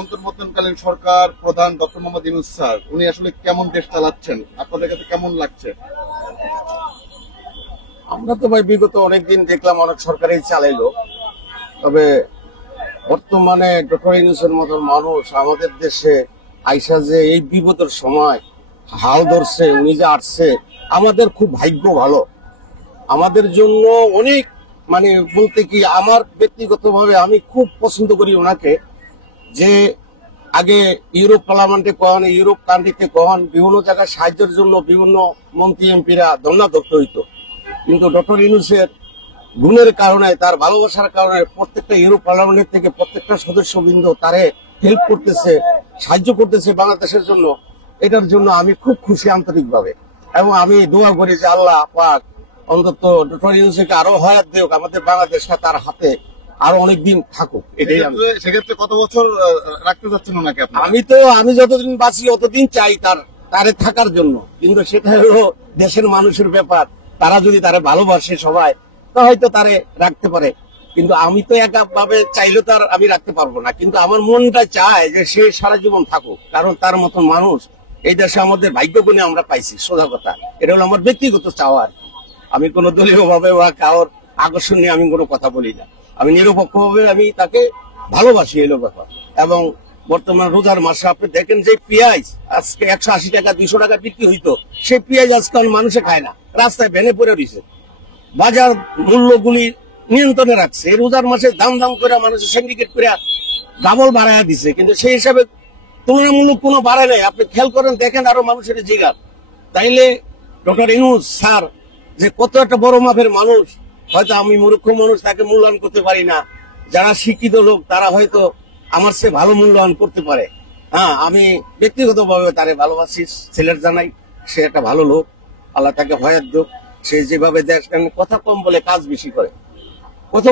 অন্তর্বর্তীকালীন সরকার প্রধান doctor Mohammad Yunus sir উনি আসলে কেমন দেশ চালাচ্ছেন, আপনাদের কাছে কেমন লাগছে? আমরা তো ভাই বিগত অনেকদিন দেখলাম অনেক সরকারই চালাইলো, তবে বর্তমানে ডক্টর ইউনূসের মতো মানুষ আমাদের দেশে আইসা যে এই বিপদের সময় হাল ধরছে, উনি যে আসছে, আমাদের খুব ভাগ্য ভালো। আমাদের জন্য অনেক বলতে কি, আমার ব্যক্তিগতভাবে আমি খুব পছন্দ করি ওনাকে। যে আগে ইউরোপ পার্লামেন্টে কন, ইউরোপ কান্ট্রিতে কন, বিভিন্ন জায়গায় সাহায্যের জন্য বিভিন্ন মন্ত্রী এমপিরা ধর্ণা ধরতে হইতো, কিন্তু ডক্টর ইউনূসের গুণের কারণে, তার ভালোবাসার কারণে প্রত্যেকটা ইউরোপ পার্লামেন্টের থেকে প্রত্যেকটা সদস্যবৃন্দ তারে হেল্প করতেছে, সাহায্য করতেছে বাংলাদেশের জন্য। এটার জন্য আমি খুব খুশি আন্তরিকভাবে, এবং আমি দোয়া করি যে আল্লাহ পাক অন্তত ডক্টর ইউনূসকে আরো হয়াত দেওক, আমাদের বাংলাদেশটা তার হাতে আরো অনেকদিন থাকুক। এটাই সেক্ষেত্রে কত বছর রাখতে চাচ্ছেন ওনাকে? আমি যতদিন বাঁচি অতদিন চাই তারে থাকার জন্য, কিন্তু সেটা হলো দেশের মানুষের ব্যাপার। তারা যদি তারে ভালোবাসে সবাই, তো হয়তো তারে রাখতে পারে, কিন্তু আমি তো একা ভাবে চাইলে তো আর আমি রাখতে পারবো না। কিন্তু আমার মনটা চায় যে সে সারা জীবন থাকুক, কারণ তার মতন মানুষ এই দেশে আমাদের ভাগ্য গুণে আমরা পাইছি। সোজা কথা, এটা হলো আমার ব্যক্তিগত চাওয়া আর কি। আমি কোনো দলীয় ভাবে বা কারোর আকর্ষণ নিয়ে আমি কোনো কথা বলি না। আমি নিরপেক্ষ ভাবে আমি তাকে ভালোবাসি, এলো ব্যাপার। এবং বর্তমান রোজার মাসে আপনি দেখেন যে পেঁয়াজ আজকে 180 টাকা 200 টাকা বিক্রি হইতো, সেই পেঁয়াজ আজকাল মানুষে খায় না, রাস্তায় ভেনে পড়ে রয়েছে। বাজার মূল্যগুলি নিয়ন্ত্রণে রাখছে, রোজার মাসে দাম দাম করে মানুষের সিন্ডিকেট করে ডাবল বাড়াইয়া দিচ্ছে, কিন্তু সেই হিসাবে তুলনামূলক কোনো বাড়ায় নাই। আপনি খেয়াল করেন, দেখেন আরো মানুষের জিগার। তাইলে ডক্টর ইউনূস স্যার যে কত একটা বড় মাপের মানুষ, হয়তো আমি মূর্খ মানুষ, তাকে মূল্যায়ন করতে পারি না। যারা শিক্ষিত লোক তারা হয়তো আমার চেয়ে ভালো মূল্যায়ন করতে পারে। হ্যাঁ, আমি ব্যক্তিগতভাবে তারে ভালোবাসি, ছেলের জানাই সে একটা ভালো লোক, আল্লাহ তাকে হয়াত দেব। সে যেভাবে দেশ কথা কম বলে কাজ বেশি করে, কত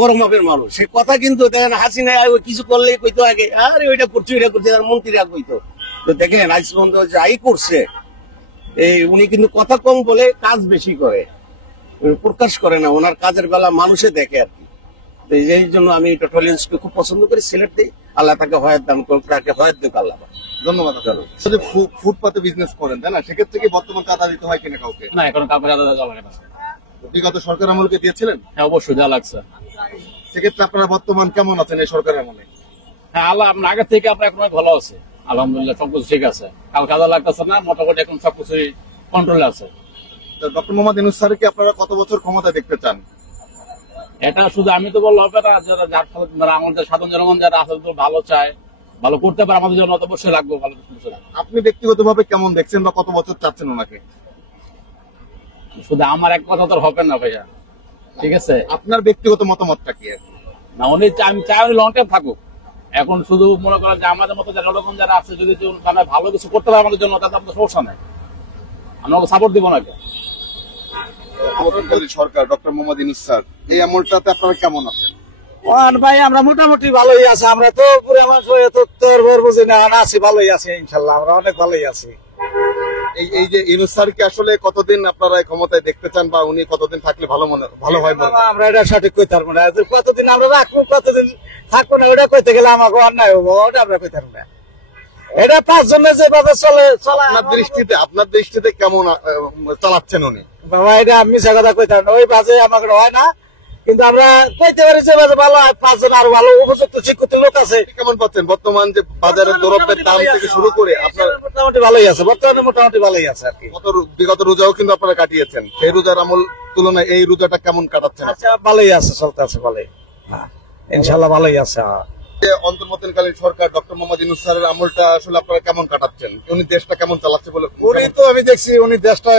বড় মাপের মানুষ সে। কথা কিন্তু দেখেন হাসিনা কিছু করলে কইতো আগে, আরে ওইটা করছি ওইটা করছি, তার মন্ত্রীরা কইতো। তো দেখেন আজ পর্যন্ত যাই করছে, এই উনি কিন্তু কথা কম বলে কাজ বেশি করে, প্রকাশ করে না। ওনার কাজের বেলা মানুষে দেখে আর কি। এই জন্য আমি ডক্টর ইউনূসকে খুব পছন্দ করি, সিলেট দিই। আল্লাহ তাকে হয়াত দান করুন, তাকে হয়াত দেখ আল্লাহ। ধন্যবাদ। ফুটপাতে বিজনেস করেন তাই না, সেক্ষেত্রে কি বর্তমান চাঁদা দিতে হয় কিনা কাউকে? না, এখন কাউকে চাঁদা দেওয়া লাগে না। বিগত সরকার আমলকে দিয়েছিলেন? হ্যাঁ, অবশ্যই দেওয়া লাগছে। সেক্ষেত্রে আপনারা বর্তমান কেমন আছেন এই সরকারের আমলে? হ্যাঁ, আল্লাহ আপনার আগের থেকে আপনার এখন ভালো আছে, আলহামদুলিল্লাহ, সবকিছু ঠিক আছে। কাল কাজা লাগতেছে না, মোটামুটি এখন সবকিছুই কন্ট্রোলে আছে। ডক্টর মোহাম্মদ ইউনূস স্যারকে আপনারা কত বছর ক্ষমতা দেখতে চান? এটা শুধু আমি তো বললাম হবে না, যারা আমাদের সাধারণ জনগণ যারা আছে ভালো চায়, ভালো করতে পারে, আমাদের জন্য অবশ্যই লাগবে ভালো। আপনি ব্যক্তিগতভাবে কেমন দেখছেন বা কত বছর চাচ্ছেন ওনাকে? শুধু আমার এক কথা তো হবে না ভাইয়া, ঠিক আছে? আপনার ব্যক্তিগত মতামতটা কি? না, উনি আমি চাই উনি লং টাইম থাকুক। এখন শুধু মনে করেন যে আমাদের মতো যারা জনগণ যারা আছে, যদি ভালো কিছু করতে পারে আমাদের জন্য, তাতে আমাদের সমস্যা নেই, আমরা সাপোর্ট দিব না। সরকার ডক্টর মোহাম্মদ ইউনূস স্যার এই আমলটাতে আপনারা কেমন আছেন? ভাই আমরা মোটামুটি ভালোই আছি। আমরা তো পুরো আছি, ভালোই আছি ইনশাল্লাহ, আমরা অনেক ভালোই আছি। এই যে ইউনূস স্যারকে আসলে কতদিন আপনারা ক্ষমতায় দেখতে চান, বা উনি কতদিন থাকলে ভালো হয়? আমরা এটা সঠিক কইতে পারবো না, কতদিন আমরা রাখবো, কতদিন থাকবো না, ওটা কইতে গেলে আমাকে অন্যায় হবো, ওটা আমরা কইতে পারবো না। এটা 5 জনের যেভাবে চলে আপনার দৃষ্টিতে কেমন চালাচ্ছেন উনি? বাবা এটা আমি মিশা কথা কইতে পারবো না, ওই বাজে আমাকে হয় না, কিন্তু আমরা কইতে পারি যে বাজে ভালো। 5 জন আরো ভালো উপযুক্ত শিক্ষিত লোক আছে। কেমন পাচ্ছেন বর্তমান যে বাজারের দ্রব্যের দাম থেকে শুরু করে? আপনার মোটামুটি ভালোই আছে, বর্তমানে মোটামুটি ভালোই আছে আর কি। বিগত রোজাও কিন্তু আপনারা কাটিয়েছেন, সেই রোজার আমল তুলনায় এই রোজাটা কেমন কাটাচ্ছেন? আচ্ছা, ভালোই আছে, চলতে আছে ভালোই, ইনশাল্লাহ ভালোই আছে। অন্তর্বর্তীকালীন সরকার ডক্টর মোহাম্মদ ইউনূস স্যারের আমলটা আসলে আপনারা কেমন কাটাচ্ছেন? উনি দেশটা কেমন চালাচ্ছে বলে? উনি তো আমি দেখছি উনি দেশটা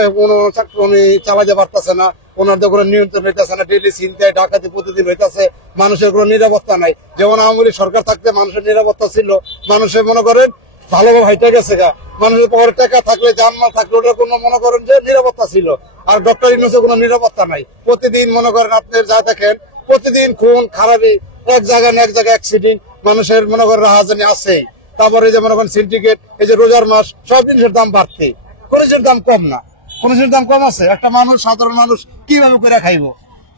উনি চালাতে পারতেছে না, ওনার তো কোনো নিয়ন্ত্রণ হইতেছে না, ডেইলি চিন্তায় ডাকাতি প্রতিদিন হইতেছে, মানুষের কোনো নিরাপত্তা নাই। যেমন আওয়ামী লীগ সরকার থাকতে মানুষের নিরাপত্তা ছিল, মানুষের মনে করেন ভালোভাবে হাইটে গেছে গা, মানুষের পকেটে টাকা থাকলে জানমাল থাকলে ওটা কোনো মনে করেন যে নিরাপত্তা ছিল। আর ডক্টর ইউনূসের কোনো নিরাপত্তা নাই। প্রতিদিন মনে করেন আপনি যা দেখেন, প্রতিদিন খুন খারাপি, এক জায়গায় না এক জায়গায় অ্যাক্সিডেন্ট, মানুষের মনে করেন রাহাজানি আছেই। তারপরে যে মনে করেন সিন্ডিকেট, এই যে রোজার মাস, সব জিনিসের দাম বাড়তি, কোন জিনিসের দাম কম না। কোন জিনিসের দাম কম আছে? একটা মানুষ, সাধারণ মানুষ কিভাবে করে খাইব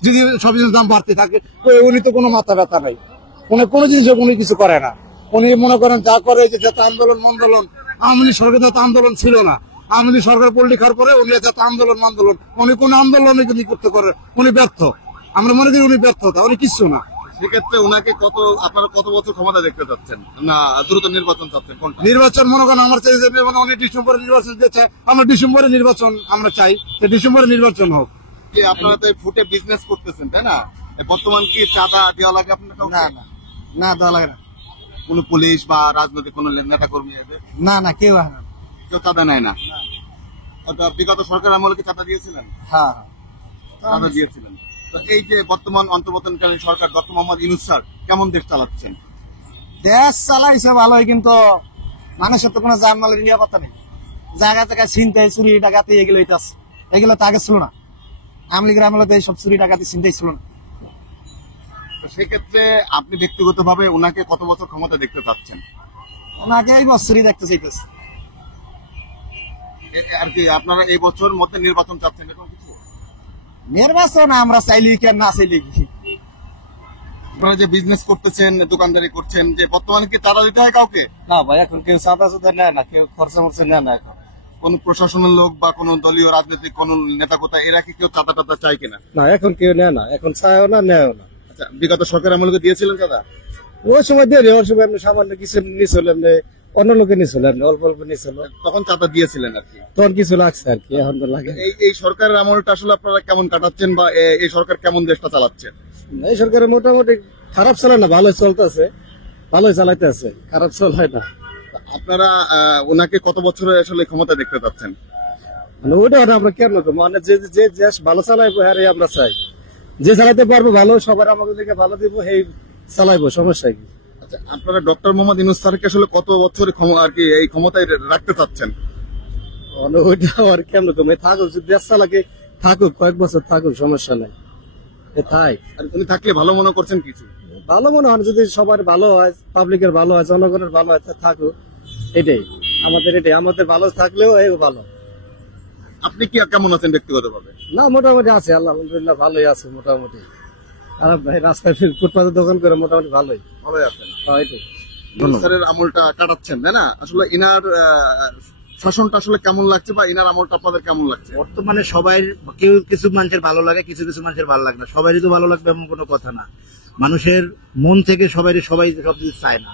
যদি সব জিনিসের দাম বাড়তে থাকে? উনি তো কোনো মাথা ব্যথা নাই, উনি কোনো জিনিস উনি কিছু করে না। উনি মনে করেন যা করে যে যাতে আন্দোলন মন্দোলন, আওয়ামী লীগ সরকার তো আন্দোলন ছিল না, আওয়ামী লীগ সরকার পল্লী খাওয়ার পরে উনি যাতে আন্দোলন মন্দোলন, উনি কোন আন্দোলনে যদি করতে পারে উনি ব্যর্থ, আমরা মনে করি উনি ব্যর্থতা, উনি কিচ্ছু না। সেক্ষেত্রে ওনাকে আপনারা কত বছর ক্ষমতা দেখতে চাচ্ছেন, না দ্রুত নির্বাচন চাচ্ছেন, কোনটা? নির্বাচন মনে করেন আমার চাই যে মানে উনি ডিসেম্বরে নির্বাচন দিতে, আমরা ডিসেম্বরে নির্বাচন আমরা চাই, যে ডিসেম্বরে নির্বাচন হোক। যে আপনারা তো ফুটে বিজনেস করতেছেন, তাই না? বর্তমান কি চাঁদা দেওয়া লাগে আপনার? না দেওয়া লাগে না, কোন পুলিশ বা রাজনৈতিক কোন নেতা কর্মী না কেউ কেউ চাঁদা নেয় না? বিগত সরকার আমলে কি চাঁদা দিয়েছিলেন? হ্যাঁ চাঁদা দিয়েছিলেন। তো এই যে বর্তমান অন্তর্বর্তীকালীন সরকার ডক্টর মোহাম্মদ ইউনূস স্যার কেমন দেশ চালাচ্ছেন? দেশ চালাইছে ভালোই, কিন্তু মানুষের তো কোনো জানমালের নিরাপত্তা নেই, জায়গা জায়গায় ছিনতাই চুরি ডাকাতি এগুলো আছে, এগুলো তো আগে ছিল না, আওয়ামী লীগের আমলে তো এইসব চুরি ডাকাতি ছিনতাই ছিল না। তো সেক্ষেত্রে আপনি ব্যক্তিগতভাবে ওনাকে কত বছর ক্ষমতা দেখতে চাচ্ছেন? ওনাকে এই বছরই দেখতে চাইতেছে। আর কি আপনারা এই বছর মধ্যে নির্বাচন চাচ্ছেন এরকম কিছু? নির্বাচন আমরা চাইলে কেন না চাইলে কি? আপনারা যে বিজনেস করতেছেন, দোকানদারি করছেন, যে বর্তমানে কি চাঁদা দিতে হয় কাউকে? না ভাই, এখন কেউ চাঁদা চাঁদা নেয় না, কেউ খরচা মরচা নেয় না। এখন কোন প্রশাসনের লোক বা কোন দলীয় রাজনৈতিক কোন নেতা কোথায় এরা কি কেউ চাঁদা টাদা চায় কিনা? না, এখন কেউ নেয় না, এখন চায়ও না নেয়ও না। আচ্ছা, বিগত সরকার আমলে দিয়েছিলেন চাঁদা? ওই সময় দিয়ে ওই সময় এমনি সামান্য কিছু নিছিল, এমনি অন্য লোকে নিছিল, এমনি অল্প অল্প নিছিল, তখন চাঁদা দিয়েছিলেন আর কি। তখন কিছু লাগছে আর কি, এখন তো লাগে। এই সরকারের আমলটা আসলে আপনারা কেমন কাটাচ্ছেন, বা এই সরকার কেমন দেশটা চালাচ্ছে? এই সরকারের মোটামুটি খারাপ চলে না, ভালোই চলতেছে, ভালোই চালাইতেছে, খারাপ চলায় না। আপনারা ওনাকে কত বছরে আসলে ক্ষমতা দেখতে চাচ্ছেন? মানে ওইটা আমরা কেন মানে যে যে দেশ ভালো চালাইবো হ্যাঁ আমরা চাই, যে চালাইতে পারবো ভালো, সবার আমাদের দিকে ভালো দিব, এই চালাইবো, সমস্যা কি? আচ্ছা, আপনারা ডক্টর মোহাম্মদ ইউনূস স্যারকে আসলে কত বছর আর কি এই ক্ষমতায় রাখতে চাচ্ছেন? মানে ওইটা আর কেমন তুমি থাকুক, যদি দেশ চালাকে থাকুক, কয়েক বছর থাকুক, সমস্যা নাই, থাক। আর উনি থাকলে ভালো মনে করছেন কিছু? ভালো মনে হয়, যদি সবার ভালো হয়, পাবলিকের ভালো হয়, জনগণের ভালো হয়, থাকুক, এটাই আমাদের ভালো থাকলেও এই ভালো। আপনি কি কেমন আছেন ব্যক্তিগতভাবে? না, মোটামুটি আছে, আল্লাহ আলহামদুলিল্লাহ ভালোই আছে মোটামুটি। খারাপ ভাই, রাস্তায় ফুটপাতে দোকান করে মোটামুটি ভালোই ভালোই আছেন। এটাই। ইউনূস স্যারের আমলটা কাটাচ্ছেন, তাই না? আসলে ইনার শাসনটা আসলে কেমন লাগছে, বা ইনার আমলটা আপনাদের কেমন লাগছে? বর্তমানে সবাই, কেউ কিছু মানুষের ভালো লাগে, কিছু কিছু মানুষের ভালো লাগে না, সবারই তো ভালো লাগবে এমন কোনো কথা না। মানুষের মন থেকে সবাই সব কিছু চায় না,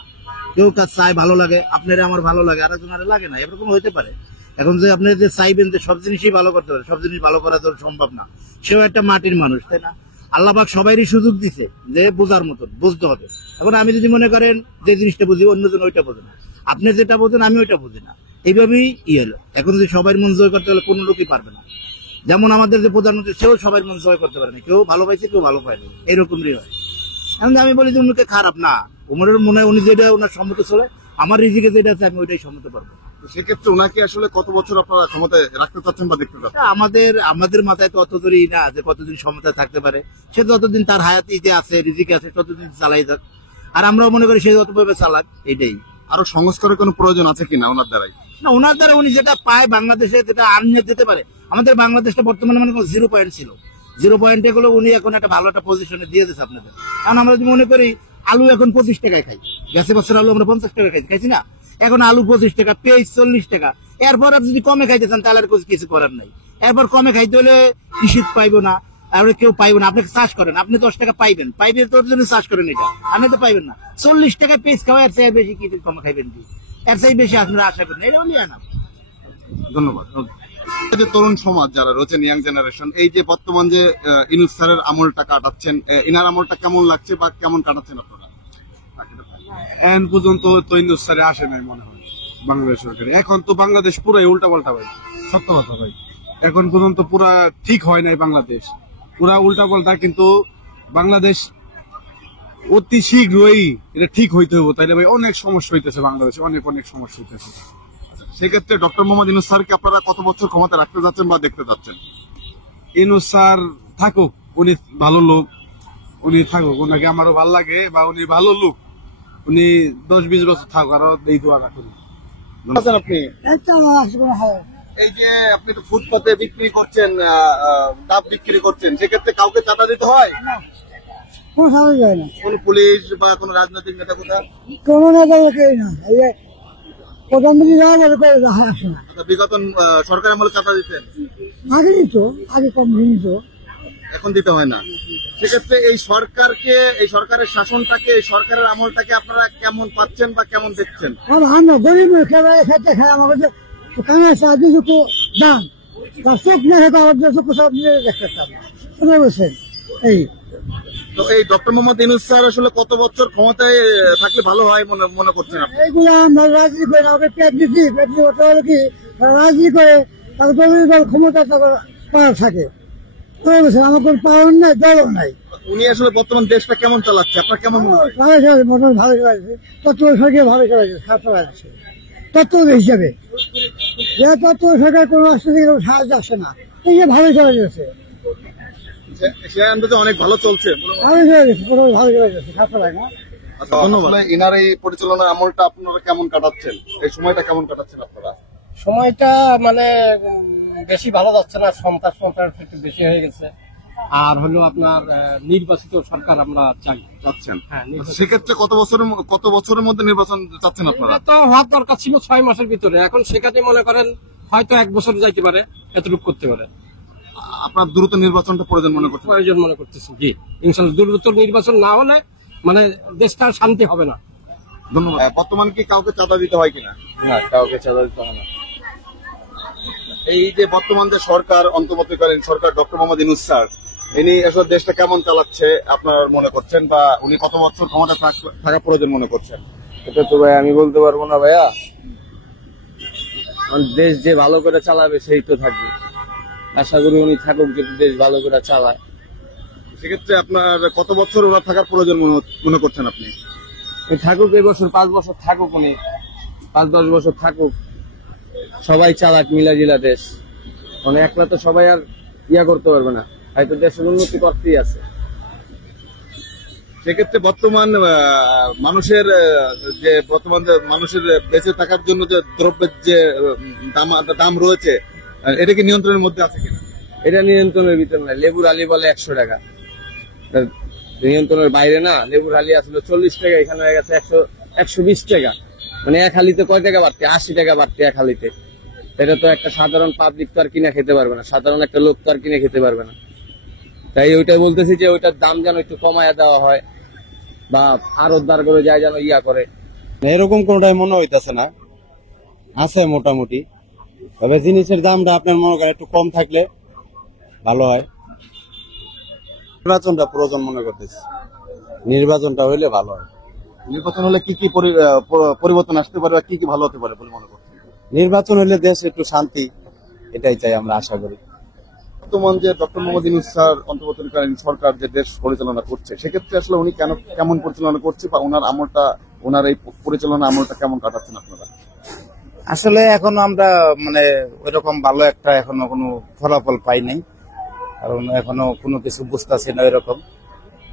কেউ কাজ চায় ভালো লাগে, আপনারা আমার ভালো লাগে, আরেকজনের লাগে না, এরকম হইতে পারে। এখন যে আপনি যে চাইবেন যে সব জিনিসই ভালো করতে পারে, সব জিনিস ভালো করা তো সম্ভব না, সেও একটা মাটির মানুষ, তাই না? আল্লাহ পাক সবারই সুযোগ দিছে যে বোঝার মতন, বুঝতে হবে। এখন আমি যদি মনে করেন যে জিনিসটা বুঝি, অন্যজন ওইটা বোঝে না, আপনি যেটা বোঝেন আমি ওইটা বুঝি না, এইভাবেই হলো। এখন যদি সবাই মন জয় করতে হলে কোন লোকই পারবে না। যেমন আমাদের যে প্রধানমন্ত্রী, সেও সবাই মন জয় করতে পারে না, কেউ ভালো পাইছে কেউ ভালো পায়নি, এইরকমই হয়। এখন আমি বলি যে উনিকে খারাপ না, উমরের মনে হয় উনি যেটা ওনার সম্মতি চলে, আমার রিজিকে যেটা আছে আমি ওইটাই সম্মতি পারবো। সেক্ষেত্রে ওনাকে আসলে কত বছর আপনারা ক্ষমতায় রাখতে চাচ্ছেন বা দেখতে চাচ্ছেন? আমাদের মাথায় তো অতদূরই না যে কতদিন ক্ষমতায় থাকতে পারে, সে যতদিন তার হায়াতিতে আছে, রিজিকে আছে, ততদিন চালাই যাক, আর আমরাও মনে করি সে যতভাবে চালাক, এটাই। আরো সংস্কারের কোনো প্রয়োজন আছে কিনা ওনার দ্বারাই? না, ওনার দ্বারা উনি যেটা পায় বাংলাদেশে, যেটা আর্নিয়ে দিতে পারে, আমাদের বাংলাদেশটা বর্তমানে মানে 0 পয়েন্ট ছিল, 0 পয়েন্টে গুলো উনি এখন একটা ভালো একটা পজিশনে দিয়ে দিচ্ছে আপনাদের। কারণ আমরা যদি মনে করি আলু এখন 25 টাকায় খাই, গেছে বছর আলু আমরা 50 টাকা খাইছি না, এখন আলু 25 টাকা, পেঁয়াজ 40 টাকা। এরপর আপনি যদি কমে খাইতে চান তাহলে আর কিছু করার নাই, এরপর কমে খাইতে হলে কৃষি পাইবো না, আর কেউ পাইবো না। আপনি চাষ করেন, আপনি 10 টাকা পাইবেন, তোর জন্য চাষ করেন, এটা আপনি তো পাইবেন না। 40 টাকায় পেঁয়াজ খাওয়া, এর চেয়ে বেশি কি কমে খাইবেন কি, এর চেয়ে বেশি আপনারা আশা করেন, এটা বলি না। ধন্যবাদ। এই যে তরুণ সমাজ যারা রয়েছেন, ইয়াং জেনারেশন, এই যে বর্তমান যে ইউনূস স্যারের আমলটা কাটাচ্ছেন, ইনার আমলটা কেমন লাগছে বা কেমন কাটাচ্ছেন আপনারা? এখন পর্যন্ত তো ইউনূস স্যারে আসে নাই মনে হয় বাংলাদেশ সরকার। এখন তো বাংলাদেশ পুরাই উল্টা পাল্টা ভাই, সত্য কথা ভাই। এখন পর্যন্ত পুরা ঠিক হয় নাই বাংলাদেশ, পুরা উল্টা পাল্টা। কিন্তু বাংলাদেশ অতি শীঘ্রই এটা ঠিক হইতে হবে, তাইলে ভাই অনেক সমস্যা হইতেছে বাংলাদেশে, অনেক সমস্যা হইতেছে। সেক্ষেত্রে ডক্টর মোহাম্মদ ইউনূস স্যারকে আপনারা কত বছর ক্ষমতা রাখতে যাচ্ছেন বা দেখতে যাচ্ছেন? ইউনূস স্যার থাকুক, উনি ভালো লোক, উনি থাকুক, ওনাকে আমারও ভালো লাগে, বা উনি ভালো লোক, উনি 10-20 বছর থাকুক, আরো এই দোয়া রাখুন। আপনি এই যে আপনি তো ফুটপাতে বিক্রি করছেন, ডাব বিক্রি করছেন, সেক্ষেত্রে কাউকে চাঁদা দিতে হয়? কোনো সাহস হয় না, কোন পুলিশ বা কোন রাজনৈতিক নেতা কোথা কোনো নেতা কেউ না। এই যে প্রধানমন্ত্রী যাওয়া বলে করে আসে না। বিগত সরকার আমলে চাঁদা দিতেন, আগে দিত, আগে কম দিত। এখন দিতে হয় না। সেক্ষেত্রে এই সরকারকে, এই সরকারের শাসনটাকে, এই সরকারের আমলটাকে আপনারা কেমন পাচ্ছেন বা কেমন দেখছেন? আর আমরা গরিব খেয়ে খেতে খাই, আমাকে কানে সাহায্য দান তার চোখ না খেতে আমার চোখ সব নিয়ে দেখতে বলছেন। এই তো এই ডক্টর মোহাম্মদ ইউনূস স্যার আসলে কত বছর ক্ষমতায় থাকলে ভালো হয় মনে করছেন আপনি? এইগুলো আমরা রাজনীতি করে আমাকে পেট দিচ্ছি, পেট দিয়ে কথা হলো কি রাজনীতি করে তাদের দলীয় দল ক্ষমতা পাওয়ার থাকে। আমার কোনো পাওয়ার নাই, দলও নাই। উনি আসলে বর্তমান দেশটা কেমন চালাচ্ছে আপনার কেমন মনে হয়? ভালো চালাচ্ছে, মোটামুটি ভালো চালাচ্ছে। তত্ত্ব সরকার ভালো চালাচ্ছে, খারাপ চালাচ্ছে তত্ত্ব হিসেবে। যে তত্ত্ব সরকার কোনো রাষ্ট্র থেকে সাহায্য আসে না, এই যে ভালো চালাচ্ছে, সে আন্দাজে অনেক ভালো চলছে। ভালো চালাচ্ছে, মোটামুটি ভালো চালাচ্ছে, খারাপ চালায় না। আচ্ছা, ধন্যবাদ। ইনার এই পরিচালনার আমলটা আপনারা কেমন কাটাচ্ছেন, এই সময়টা কেমন কাটাচ্ছেন আপনারা? সময়টা মানে বেশি ভালো যাচ্ছে না, সন্ত্রাস একটু বেশি হয়ে গেছে। আর হলো আপনার নির্বাচিত সরকার আমরা চাই। চাচ্ছেন? হ্যাঁ, আচ্ছা, সেক্ষেত্রে কত বছরের মধ্যে নির্বাচন চাচ্ছেন আপনারা? তো হওয়ার দরকার ছিল 6 মাসের ভিতরে, এখন সেখানে মনে করেন হয়তো 1 বছর যাইতে পারে, এতটুকু করতে পারে। আপনার দ্রুত নির্বাচনটা প্রয়োজন মনে করছেন? প্রয়োজন মনে করতেছি, জি। ইনশাল্লাহ দ্রুত নির্বাচন না হলে মানে দেশটা শান্তি হবে না। ধন্যবাদ। বর্তমানে কি কাউকে চাঁদা দিতে হয় কিনা? না, কাউকে চাঁদা দিতে হয় না। এই যে বর্তমান যে সরকার, অন্তর্বর্তীকালীন সরকার ডক্টর মোহাম্মদ ইউনূস স্যার, ইনি আসলে দেশটা কেমন চালাচ্ছে আপনার মনে করছেন, বা উনি কত বছর ক্ষমতা থাকা প্রয়োজন মনে করছেন? এটা তো ভাই আমি বলতে পারবো না ভাইয়া। দেশ যে ভালো করে চালাবে সেই তো থাকবে। আশা করি উনি থাকুক, যদি দেশ ভালো করে চালায়। সেক্ষেত্রে আপনার কত বছর ওনার থাকার প্রয়োজন মনে করছেন আপনি? থাকুক, এই বছর 5 বছর থাকুক, উনি 5-10 বছর থাকুক, সবাই চালাক মিলাজিলা দেশ। মানে একলা তো সবাই আর করতে পারবে না, হয়তো দেশের উন্নতি করতেই আছে। সেক্ষেত্রে বর্তমান মানুষের যে মানুষের বেঁচে থাকার জন্য যে দ্রব্যের যে দাম রয়েছে, এটা কি নিয়ন্ত্রণের মধ্যে আছে কিনা? এটা নিয়ন্ত্রণের ভিতর নাই। লেবুর আলি বলে 100 টাকা, নিয়ন্ত্রণের বাইরে না। লেবুর আলি আসলে 40 টাকা, এখানে হয়ে গেছে 120 টাকা। মানে এক হালিতে কয় টাকা বাড়তে? 80 টাকা বাড়তে এক হালিতে। এটা তো একটা সাধারণ পাবলিক তো আর কিনে খেতে পারবে না, সাধারণ একটা লোক তো আর কিনে খেতে পারবে না। তাই ওইটা বলতেছি যে ওইটার দাম যেন একটু কমায় দেওয়া হয়, বা আরোদ্দার করে যায় যেন করে। এরকম কোনটাই মনে হইতেছে না, আছে মোটামুটি। তবে জিনিসের দামটা আপনার মনে করেন একটু কম থাকলে ভালো হয়। নির্বাচনটা প্রয়োজন মনে করতেছি, নির্বাচনটা হইলে ভালো হয়। নির্বাচন হলে কি কি পরিবর্তন আসতে পারে, কি কি ভালো হতে পারে বলে মনে করছেন? নির্বাচন হইলে দেশ একটু শান্তি, এটাই চাই আমরা, আশা করি। বর্তমান যে ডক্টর মোহাম্মদ ইউনূস স্যার অন্তর্বর্তীকালীন সরকার যে দেশ পরিচালনা করছে, সেক্ষেত্রে আসলে উনি কেমন পরিচালনা করছে, বা ওনার এই পরিচালনা আমলটা কেমন কাটাচ্ছেন আপনারা? আসলে এখনো আমরা মানে ওইরকম ভালো একটা এখনো কোনো ফলাফল পাই নাই, কারণ এখনো কোনো কিছু বুঝতেছি না এরকম,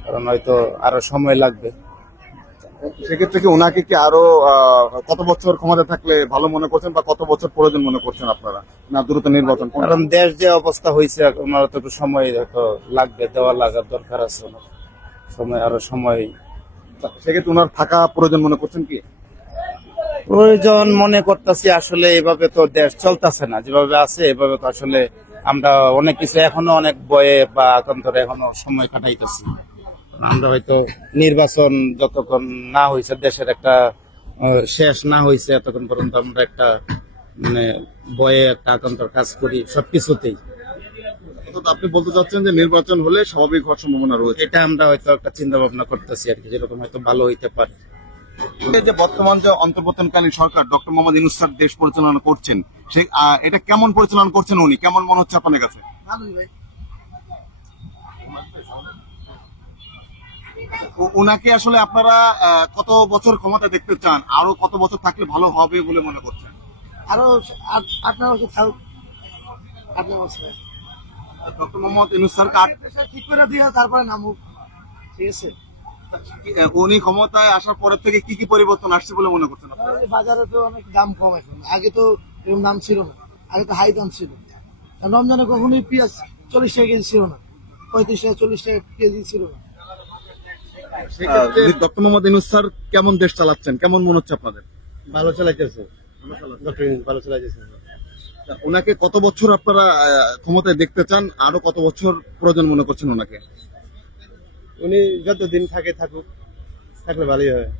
কারণ হয়তো আরো সময় লাগবে। সেক্ষেত্রে কি ওনাকে কি আরো কত বছর ক্ষমতা থাকলে ভালো মনে করছেন, বা কত বছর প্রয়োজন মনে করছেন আপনারা, না দ্রুত নির্বাচন? কারণ দেশ যে অবস্থা হয়েছে, ওনার তো একটু সময় লাগবে, দেওয়া লাগার দরকার আছে ওনার, আরো সময়। সেক্ষেত্রে ওনার থাকা প্রয়োজন মনে করছেন কি? প্রয়োজন মনে করতেছি। আসলে এভাবে তো দেশ চলতেছে না, যেভাবে আছে এভাবে তো আসলে আমরা অনেক কিছু এখনো অনেক বয়ে বা আকান্তরে এখনো সময় কাটাইতেছি। আমরা হয়তো নির্বাচন যতক্ষণ না হয়েছে, দেশের একটা শেষ না হয়েছে, এতক্ষণ পর্যন্ত আমরা একটা মানে বয়ে একটা আকান্তর কাজ করি সবকিছুতেই। আপনি বলতে চাচ্ছেন যে নির্বাচন হলে স্বাভাবিক হওয়ার সম্ভাবনা রয়েছে, এটা আমরা হয়তো একটা চিন্তা ভাবনা করতেছি আর কি, যেরকম হয়তো ভালো হইতে পারে। যে বর্তমান যে অন্তর্বর্তীকালীন সরকার ডক্টর মোহাম্মদ ইউনূস স্যার দেশ পরিচালনা করছেন, সেই এটা কেমন পরিচালনা করছেন উনি, কেমন মনে হচ্ছে আপনার কাছে? উনাকে আসলে আপনারা কত বছর ক্ষমতা দেখতে চান, আরো কত বছর থাকলে ভালো হবে বলে মনে করছেন? আরো 8-9 বছর থাকুক, 8-9 বছর। ডক্টর মোহাম্মদ ইউনূস স্যারকে ঠিক করে দিয়ে তারপরে নামুক, ঠিক আছে? উনি ক্ষমতায় আসার পরের থেকে কি কি পরিবর্তন আসছে বলে মনে করছেন? বাজারে তো অনেক দাম কম এখন, আগে তো এরকম দাম ছিল না, আগে তো হাই দাম ছিল। রমজানে কখনোই পেঁয়াজ 40 টাকা কেজি ছিল না, 35 টাকা 40 টাকা কেজি ছিল না। ডক্টর মোহাম্মদ ইউনূস স্যার কেমন দেশ চালাচ্ছেন, কেমন মনে হচ্ছে আপনাদের? ভালো চালাইতেছে, ডক্টর ইউনূস ভালো চালাইতেছে। ওনাকে কত বছর আপনারা ক্ষমতায় দেখতে চান, আরো কত বছর প্রয়োজন মনে করছেন ওনাকে? উনি যতদিন থাকুক, থাকলে ভালোই হয়।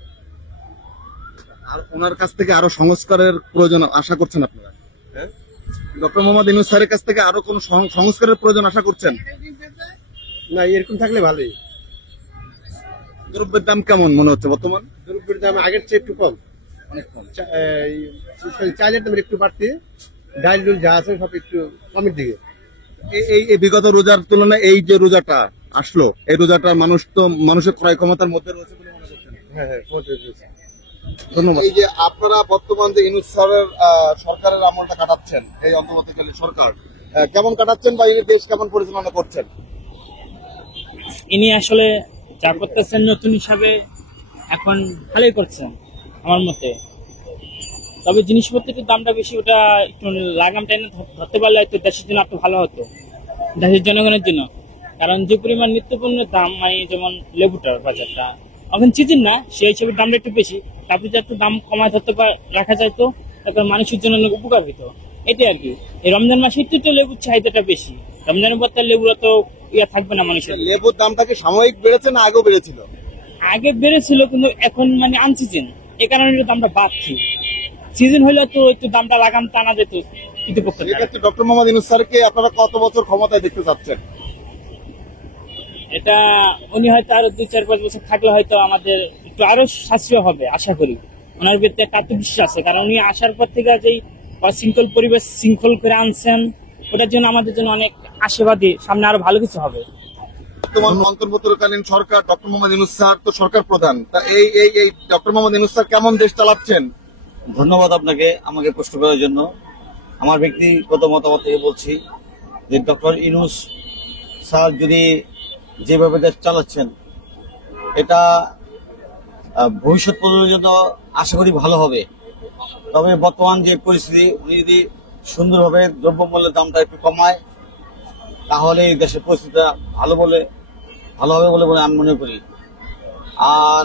আর ওনার কাছ থেকে আরো সংস্কারের প্রয়োজন আশা করছেন আপনারা? ডক্টর মোহাম্মদ ইউনূস স্যারের কাছ থেকে আরো কোন সংস্কারের প্রয়োজন আশা করছেন? না, এরকম থাকলে ভালোই। দ্রব্যের দাম কেমন মনে হচ্ছে বর্তমান? দ্রব্যের দাম আগের চেয়ে একটু কম, অনেক কম। চালের দাম একটু বাড়তি, ডাল ডুল যা আছে সব একটু কমের দিকে। এই বিগত রোজার তুলনায় এই যে রোজাটা আসলো, এই রোজাটা মানুষের ক্রয় ক্ষমতার মধ্যে রয়েছে বলে মনে করছেন? হ্যাঁ, ধন্যবাদ। এই যে আপনারা বর্তমান যে ইউনূস স্যারের সরকারের আমলটা কাটাচ্ছেন, এই অন্তর্বর্তীকালীন সরকার কেমন কাটাচ্ছেন বা ইনি দেশ কেমন পরিচালনা করছেন? ইনি আসলে যা করতেছেন নতুন হিসাবে এখন ভালোই করছেন আমার মতে। তবে জিনিসপত্রের দামটা বেশি, ওটা একটু লাগাম টাইনে ধরতে পারলে হয়তো দেশের জন্য একটু ভালো হতো, দেশের জনগণের জন্য। কারণ যে পরিমাণ নিত্যপণ্যের দাম, মানে যেমন লেবুটার বাজারটা এখন চিজিন না, সেই হিসেবে দামটা একটু বেশি। তারপরে যে একটু দাম কমায় ধরতে রাখা যায় তো তারপর মানুষের জন্য অনেক উপকার হইতো, এটাই আর কি। এই রমজান মাসে একটু লেবুর চাহিদাটা বেশি, রমজানের পর তার লেবুরা তো থাকবে না মানুষের। লেবুর দামটা কি সাময়িক বেড়েছে না আগেও বেড়েছিল? আগে বেড়েছিল, কিন্তু এখন মানে আনসিজন, এই কারণে দামটা বাড়ছে। সিজন হইলে তো একটু দামটা লাগাম টানা যেত কৃতপক্ষের। এক্ষেত্রে ডক্টর মোহাম্মদ ইউনূস স্যারকে আপনারা কত বছর ক্ষমতায় দেখতে চাচ্ছেন? এটা উনি হয়তো আরো 2-4-5 বছর থাকলে হয়তো আমাদের একটু আরো সাশ্রয় হবে আশা করি। ওনার ভিতরে একটা আত্মবিশ্বাস আছে, কারণ উনি আসার পর থেকে যেই শৃঙ্খল পরিবেশ শৃঙ্খল করে আনছেন, ওটার জন্য আমাদের জন্য অনেক আশাবাদী, সামনে আরো ভালো কিছু হবে। বর্তমান অন্তর্বর্তীকালীন সরকার, ডক্টর মোহাম্মদ ইউনূস স্যার তো সরকার প্রধান, তা এই ডক্টর মোহাম্মদ ইউনূস স্যার কেমন দেশ চালাচ্ছেন? ধন্যবাদ আপনাকে আমাকে প্রশ্ন করার জন্য। আমার ব্যক্তিগত মতামত থেকে বলছি যে ডক্টর ইউনূস স্যার যদি যেভাবে দেশ চালাচ্ছেন, এটা ভবিষ্যৎ প্রজন্মের জন্য আশা করি ভালো হবে। তবে বর্তমান যে পরিস্থিতি, উনি যদি সুন্দরভাবে দ্রব্যমূল্যের দামটা একটু কমায়, তাহলে এই দেশের পরিস্থিতিটা ভালো হবে বলে আমি মনে করি। আর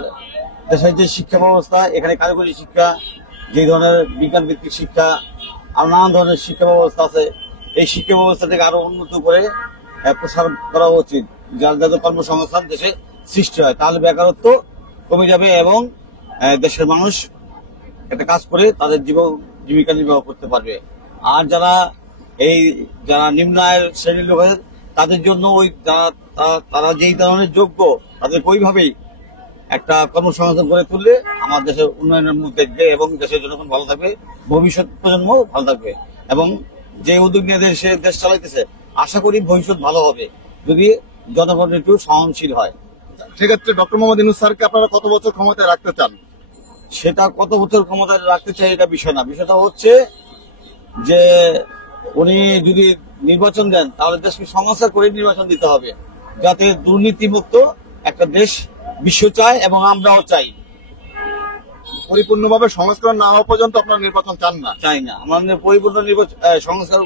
দেশের যে শিক্ষা ব্যবস্থা, এখানে কারিগরি শিক্ষা, যে ধরনের বিজ্ঞান ভিত্তিক শিক্ষা আর নানান ধরনের শিক্ষা ব্যবস্থা আছে, এই শিক্ষা ব্যবস্থাটাকে আরো উন্নত করে প্রসার করা উচিত, যাতে কর্মসংস্থান দেশে সৃষ্টি হয়। তাহলে বেকারত্ব কমে যাবে এবং দেশের মানুষ একটা কাজ করে তাদের জীবিকা নির্বাহ করতে পারবে। আর যারা নিম্ন আয়ের শ্রেণীর লোক আছে, তাদের জন্য তারা যেই ধরনের যোগ্য, তাদের ওইভাবেই একটা কর্মসংস্থান করে তুললে আমার দেশের উন্নয়নের মুখ দেখবে এবং দেশের জনগণ ভালো থাকবে, ভবিষ্যৎ প্রজন্ম ভালো থাকবে। এবং যে উদ্যোগ নিয়ে দেশ চালাইতেছে, আশা করি ভবিষ্যৎ ভালো হবে যদি জনগণ একটু সহনশীল হয়। সেক্ষেত্রে ডক্টর মোহাম্মদ ইউনূস স্যারকে আপনারা কত বছর ক্ষমতায় রাখতে চান? সেটা কত বছর ক্ষমতায় রাখতে চাই এটা বিষয় না, বিষয়টা হচ্ছে যে উনি যদি নির্বাচন দেন, তাহলে দেশকে সংস্কার করে নির্বাচন দিতে হবে, যাতে দুর্নীতিমুক্ত একটা দেশ বিশ্ব চায় এবং আমরাও চাই। পরিপূর্ণভাবে সংস্কার না হওয়া পর্যন্ত আপনারা নির্বাচন চান না? চাই না, আমাদের পরিপূর্ণ সংস্কার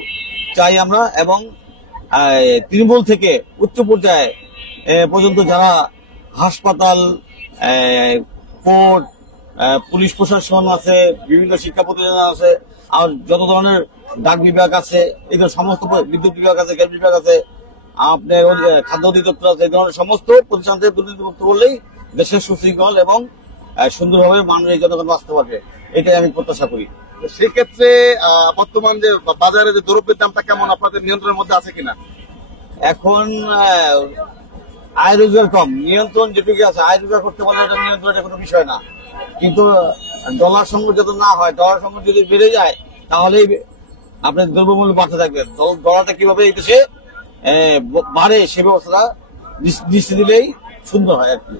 চাই আমরা। এবং তৃণমূল থেকে উচ্চ পর্যায়ে পর্যন্ত যারা হাসপাতাল, কোর্ট, পুলিশ প্রশাসন আছে, বিভিন্ন শিক্ষা প্রতিষ্ঠান আছে, আর যত ধরনের ডাক বিভাগ আছে, এগুলো সমস্ত, বিদ্যুৎ বিভাগ আছে, গ্যাস বিভাগ আছে, আপনার খাদ্য অধিদপ্তর আছে, এই ধরনের সমস্ত প্রতিষ্ঠান থেকে দুর্নীতিমুক্ত করলেই দেশের সুশৃঙ্খল এবং সুন্দরভাবে মানুষ এই জনগণ বাঁচতে পারবে, এটাই আমি প্রত্যাশা করি। সেক্ষেত্রে বর্তমান যে বাজারে যে দ্রব্যের দামটা কেমন, আপনাদের নিয়ন্ত্রণের মধ্যে আছে কিনা? এখন আয় রোজগার কম, নিয়ন্ত্রণ যেটুকু আছে, আয় রোজগার করতে পারলে এটা নিয়ন্ত্রণের কোনো বিষয় না। কিন্তু ডলার সংকট যত না হয়, ডলার সংকট যদি বেড়ে যায়, তাহলেই আপনার দ্রব্যমূল্য বাড়তে থাকবে। ডলারটা কিভাবে এই দেশে বাড়ে সে ব্যবস্থাটা দৃষ্টি দিলেই সুন্দর হয় আর কি।